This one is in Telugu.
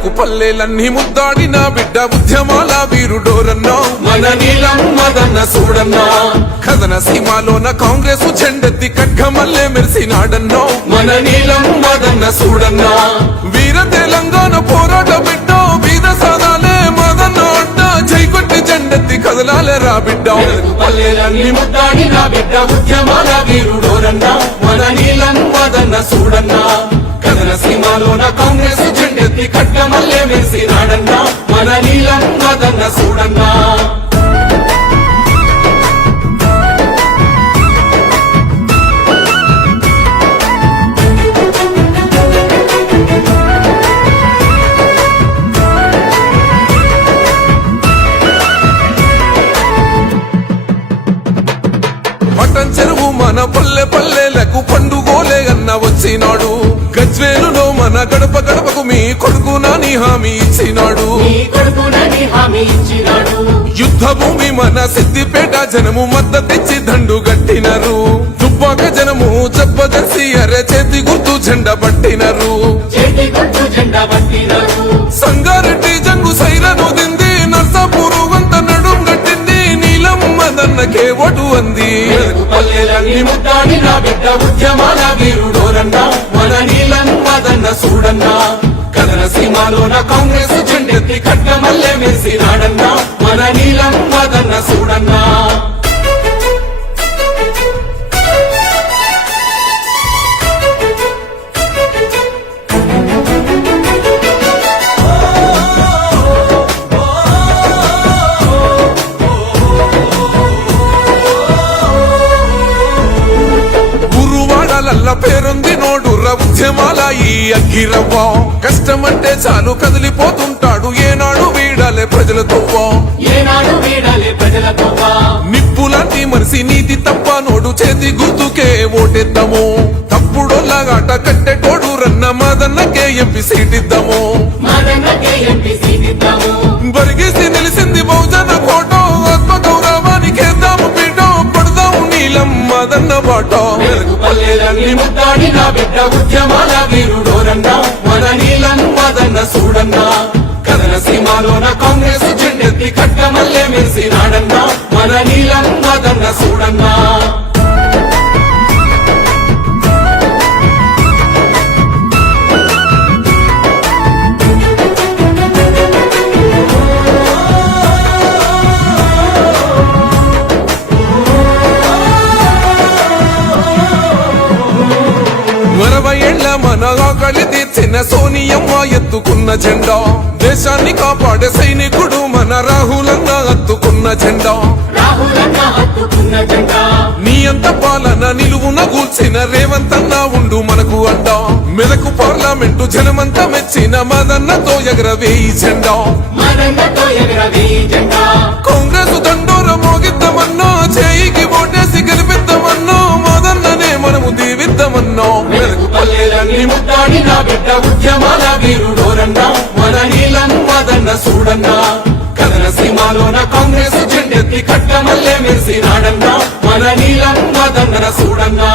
మెదకు పల్లెలన్నీ ముద్దాడిన బిడ్డ ఉద్యమాల వీరుడోరన్నా మన నీలం మదన్న సూడన్నా కథన సీమాలోన కాంగ్రెస్ జెండెత్తి ఖడ్గమల్లే మెరిసినాడన్నో మన నీలం మదన్న సూడన్నా వీర తెలంగాణ పోరాట బిడ్డ వీర సాదాలే మదన్న అడ్డ జైకొట్టి జెండెత్తి కదలాలే రా బిడ్డ పల్లెలన్నీ ముద్దాడిన బిడ్డ ఉద్యమాల వీరుడోరన్నా మన నీలం మదన్న సూడన్నా కథన సీమాలోన కాంగ్రెస్ జెండెత్తి ఖడ్గమల్లే మెరిసినాడన్నా మన నీలం మదన్న సూడన్నా పట్టం చెరువు మన పల్లె పల్లెలకు పండుగోలే అన్న వచ్చినాడు గజ్వేలులో మన గడప గడపకు మీ కొడుకు నాని హామీ ఇచ్చినాడు యుద్ధ భూమి మన సిద్దిపేట జనము మద్దతిచ్చి దండు గట్టినరు దుబ్బాక జనము జబ్బదర్శి అరే చేతి గుర్తు జెండా పట్టినరు సంగారెడ్డి జంగు సైరను దింది నర్సాపూరు వంత నడుం గట్టింది నీలం మదన్నకే ఓటు అంది పల్లెలన్నీ ముద్దాడిన బిడ్డ ఉద్యమాల వీరుడోరన్నా మన నీలం మదన్న సూడన్నా కథన సీమాలోన కాంగ్రెస్ జెండెత్తి ఖడ్గమల్లే మెరిసినాడన్నా మన నీలం మదన్న సూడన్నా గురువాడలల్ల పేరుంది నోడుర్ర ఉద్యమాల ఈ అగ్గిరవ్వ కష్టమంటే చాలు కదిలిపోతుంటాడు ఏనాడు వీడాలే ప్రజలతోవా నిప్పులాంటి మనిషి నీతి తప్ప నోడు చేతి గుర్తుకే ఓటేద్దాము తప్పుడోళ్ళగాట కట్టెటోడు రన్న మదన్నకే ఎంపీ సీటిద్దాము బరిగేసి నిలిసింది బహుజన కోటో ఆత్మ గౌరవానికేద్దాము పీటో పడదాము నీలం మదన్న బాటో పల్లెలన్నీ ముద్దాడిన బిడ్డ ఉద్యమాల వీరుడోరన్నా మన నీలం మదన్న సూడన్నా కథన సీమాలోన కాంగ్రెస్ జెండెత్తి ఖడ్గమల్లే మెరిసినాడన్నా మన నీలం మదన్న సూడన్నా మన ఆకలి తీర్చిన సోనియమ్మ ఎత్తుకున్న జెండా దేశాన్ని కాపాడే సైనికుడు మన రాహులన్న హత్తుకున్న జెండా నీ అంత పాలన నిలువున కూల్చిన రేవంతన్న ఉండు మనకు అడ్డా మెదకు పార్లమెంటు జనమంతా మెచ్చిన మదన్నతో ఎగరవేయి జెండా కాంగ్రెస్ దండోర మోగిద్దామన్నో చేయికి ఓటేసి గెలిపిద్దామన్నో మదన్ననే మనము దీవిద్దామన్నో పల్లెలన్నీ ముద్దాడిన బిడ్డ ఉద్యమాల వీరుడోరన్నా మన నీలం మదన్న సూడన్నా కథన సీమాలోన కాంగ్రెస్ జెండెత్తి ఖడ్గమల్లే మెరిసినాడన్నా మన నీలం మదన్న సూడన్నా